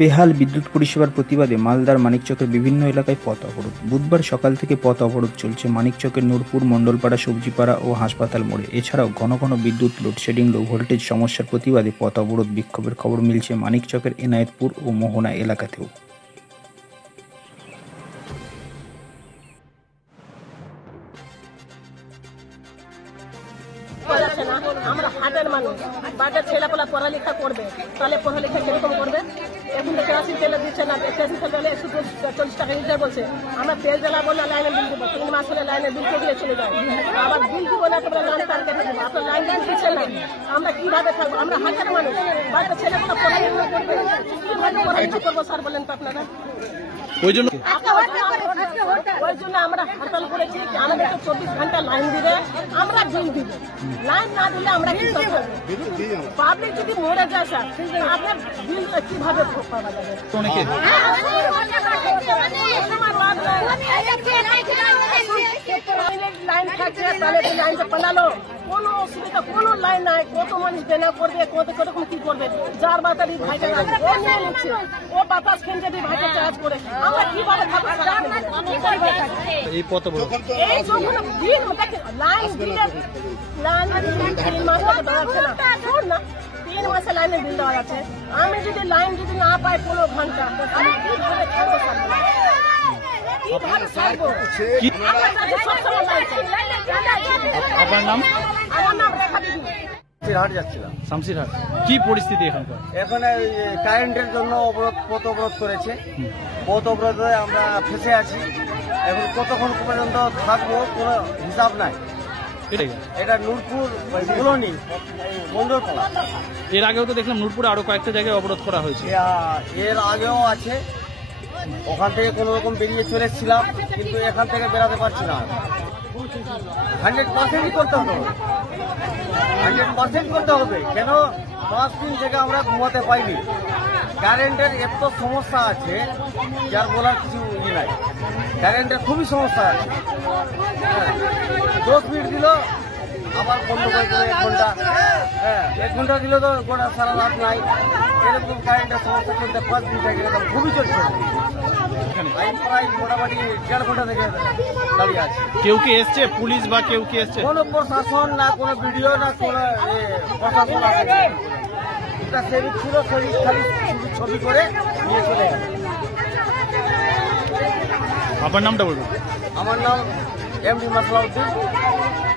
বেহাল বিদ্যুৎ পরিষেবার প্রতিবাদে মালদার মানিকচকের বিভিন্ন এলাকায় পথ অবরোধ। বুধবার সকাল থেকে পথ অবরোধ চলছে মানিকচকের নূরপুর, মণ্ডলপাড়া, সবজিপাড়া ও হাসপাতাল মোড়ে। এছাড়াও ঘন ঘন বিদ্যুৎ লোডশেডিং, লো ভোল্টেজ সমস্যার প্রতিবাদে পথ অবরোধ বিক্ষোভের খবর মিলছে মানিকচকের এনায়েতপুর ও মোহনা এলাকাতেও। আমরা হাটের মানুষ, বাজার ছেলেপেলা পড়ালেখা করবে, তাহলে পড়ালেখা কিরকম করবে? এখন তো কেরাসিন তেলে দিচ্ছে না, কেরাসিন তেলে 40 টাকা লিটার বলছে। আমরা তেল জ্বালা বলে লাইনে বিল দেবো, 3 মাস হলে লাইনে বিল দিয়ে চলে যায়। আবার বিল দিব না, একেবারে লাইন তার কেটে দেবো। আপনার লাইন দিচ্ছে না, আমরা কিভাবে থাকবো? আমরা হাটের মানুষ, বাজার ছেলেপেলা পড়ালেখা করবে, কিভাবে পড়ালেখা করবো স্যার বলেন তো আপনারা? ওই জন্য আমরা হরতাল করেছি। আমাদেরকে 24 ঘন্টা লাইন দিবে, আমরা বিল দিব। লাইন না দিলে আমরা কি করবো? পাবলিক যদি মরে যায় স্যার, আপনার বিল কিভাবে পাওয়া যাবে? লাইন থাকছে, তাহলে লাইনটা পালালো, কোনো অসুবিধা, কোনো লাইন নাই। কত মানুষ দেনা করবে, কতক্ষণ কি করবে? যার বাতারি ভাইটা ও নিয়ে নিচ্ছে, ও বাতাস কিনছে ভাইটা চার্জ করে, আমরা কিভাবে থাকবো? এই পথ এই যখন বিল লাইন দিলে, লাইন 3 মাস দেওয়া না, 3 মাসে লাইনে বিল দেওয়া যাচ্ছে। আমি যদি লাইন না পাই 15 ঘন্টা, আমি কিভাবে থাকবো? আপনার নাম? আমার নাম রেখা দিদি। শামসিরহাট যাচ্ছিলাম। শামসিরহাট, কি পরিস্থিতি এখানকার? এখানে কারেন্টের জন্য পথ অবরোধ করেছে। পথ অবরোধে আমরা ফেসে আছি। এখন কতক্ষণ পর্যন্ত থাকবো কোনো হিসাব নাই। এটা নূরপুর কলোনি, মণ্ডলপাড়া। এর আগেও তো দেখলাম নূরপুরে আরো কয়েকটা জায়গায় অবরোধ করা হয়েছে। এর আগেও আছে, ওখান থেকে কোনো রকম বেরিয়ে চলেছিলাম, কিন্তু এখান থেকে বেরাতে পারছি না। 100% করতে হবে, 100% করতে হবে। কেন 5 দিন থেকে আমরা ঘুমাতে পাইনি। কারেন্টের এত সমস্যা আছে, যার বলার কিছু নাই। কারেন্টের খুবই সমস্যা আছে। 10 মিনিট দিল আবার বন্ধ করে দিল, 1 ঘন্টা। 1 ঘন্টা দিল তো গোটা সারা রাত নাই। এরকম কারেন্টের সমস্যা চলতে 5 দিন থেকে এরকম খুবই চলছে। প্রায় মোটামুটি 1.5 ঘন্টা থেকে দাঁড়িয়ে আছে। কেউ কি এসছে, পুলিশ বা কেউ কি এসছে? কোনো প্রশাসন না, কোনো ভিডিও না, কোনো প্রশাসন আসে। এটা সেদিক ছিল, সেদিক খালি ছবি করে নিয়ে চলে গেল। আপনার নামটা বলবেন? আমার নাম এমডি মাসলাউদ্দিন।